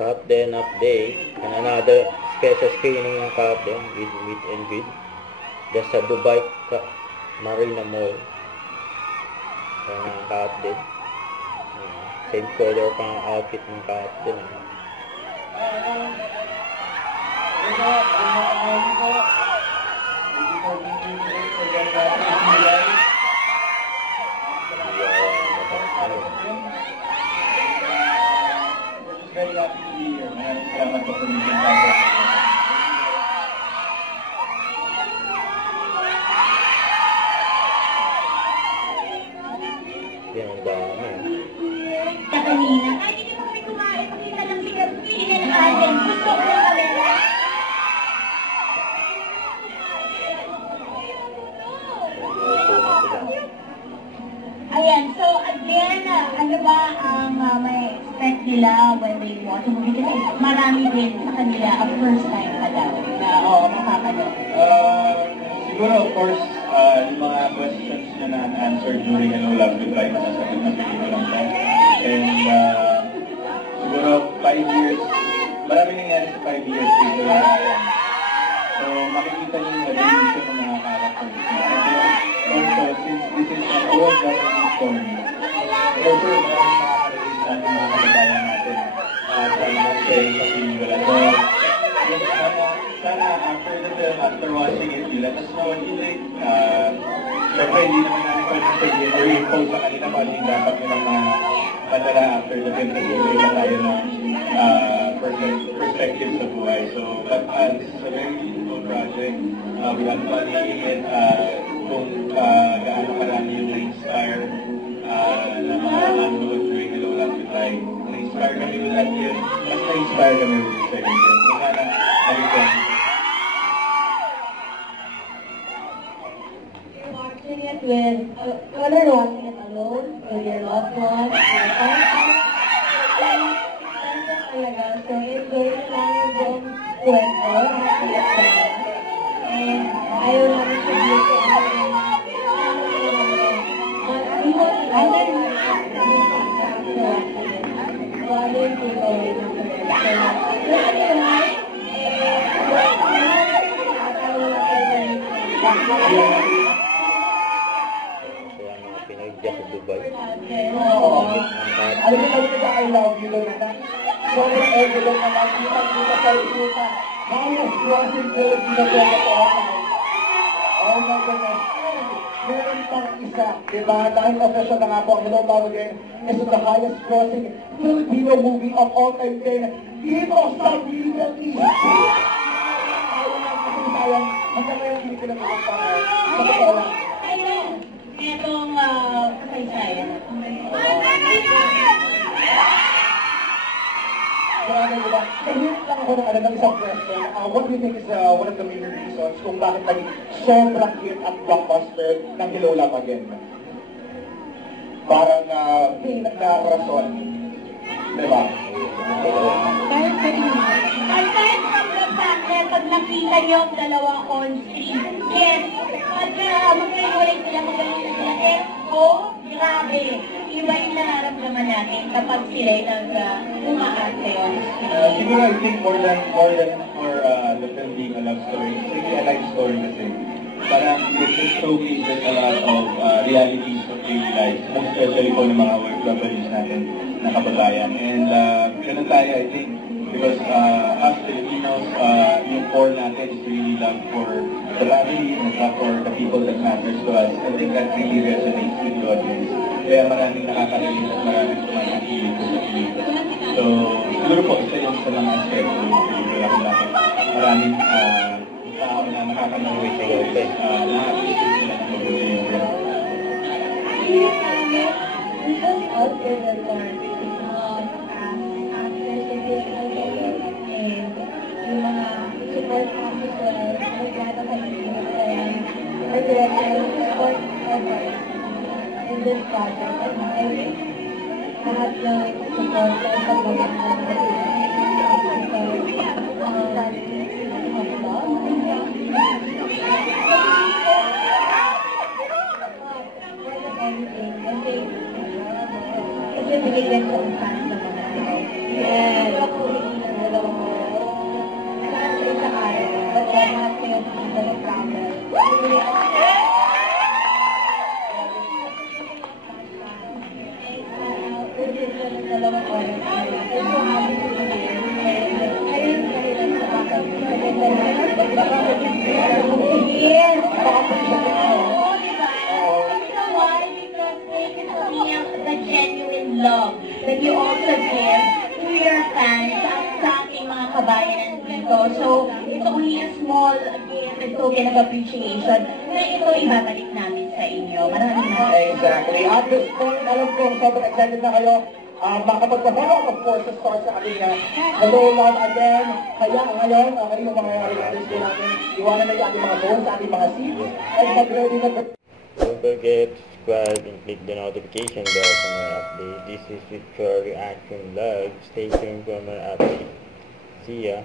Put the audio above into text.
Captain update and another special screening ng Captain with meet and greet just sa Dubai Marina Mall. Ayan ang Captain. Same color pa ang outfit ng Captain. Very happy to be here. Maraming salamat po sa meeting tayo. Yan ang dami. Sa kanina, ay hindi mo kami kumain. Pakita lang pili ng atin. Gusto ko yung kalera. Ayan, so again, ano ba ang may expect nila when they watch the movie? Kasi marami din sa kanila ang first time pa daw na makakanood. Siguro, of course, yung mga questions nyo na unanswered during Love Goodbye, masasagot na pelikula lang po. And siguro, 5 years, marami nangyari sa 5 years dito. So, makikita nyo yung evolution ng mga characters. Also, since this is an old Japanese story, also, maraming makakarinig sa mga kababayan natin sa mga sharing sa pelikula. So, sana after the film, after watching it, let us know what you think. Siyempre, hindi naman namin pwede sabihin or i-post sa kanila kung ano yung dapat nilang madala after the film kasi iba tayo ng perspective sa buhay. So, but this is a very beautiful project. We had fun making it kung gaano karami yung na-inspire na mga nanonood during Hello Love Goodbye. Na-inspire kami with that film, mas na-inspire kami with the second film. So, sana, alikan. You're watching it with, whether you're watching it alone, with your loved ones, your partner, talaga. So, enjoy lang yung kwento, and ayaw namin sabihin ko Pinag-jack sa Dubai. Alam mo talaga I love you doon na. Sobrang envelope na nakita sa isuka. Highest grossing Filipino film of all time. Oh my goodness. Meron pang isa, diba? Dahil official na nga po ang Hello Love Again is the highest grossing Filipino movie of all time din. Dito sa Middle East. Sayang lang kasi sayang. Hanggang ngayon hindi ko na pinagpapakal. Sa totoo lang. Itong kasaysayan. Diba? So, here's lang ako ng isang question. What do you think is one of the major reasons kung bakit naging sobrang hit at blockbuster ng Hello Love Again? Parang may nagkarason. Diba? Aside from the fact na pag nakita niyo ang dalawa on screen, yes, pag magkahiwalay sila, magaling na sila, yes, grabe. Iba yung nararamdaman natin kapag sila umaarte on screen. Siguro I think more than for the film being a love story, it's really a life story kasi. Parang it just showcases a lot of realities of daily life, most especially po ng mga OFWs natin na kababayan. And ganun tayo, I think, because us Filipinos, yung core natin is really love for the family and love for the people that matters to us. I think that really resonates with the audience. Kaya maraming nakakarinig at maraming sumasakilig sa pelikula. So, siguro po, isa yung sa mga aspecto yung pelikula ko natin. Maraming tao na nakakamawi sa loob. Nakakisip sila ng mabuti yung film. Out for the Lord, actors and yung mga support officers, nagkata kami our director, support efforts in this project. And I think lahat ng support ay pagmamahal ng kasi bigay din ko ang fans ng mga tao. Yes. bayan dito. So, it's only a small gift and token of appreciation na ito ibabalik namin sa inyo. Maraming maraming. Exactly. At this point, alam ko, sobrang excited na kayo. Makapagpa-follow, of course, sa store sa ating hello love again. Kaya ngayon, yung mga readers din natin, iwanan na yung ating mga phones sa ating mga seats. At mag-ready na. Don't forget to subscribe and click the notification bell for more updates. This is Victoria Reaction Vlog. Stay tuned for more updates. See ya.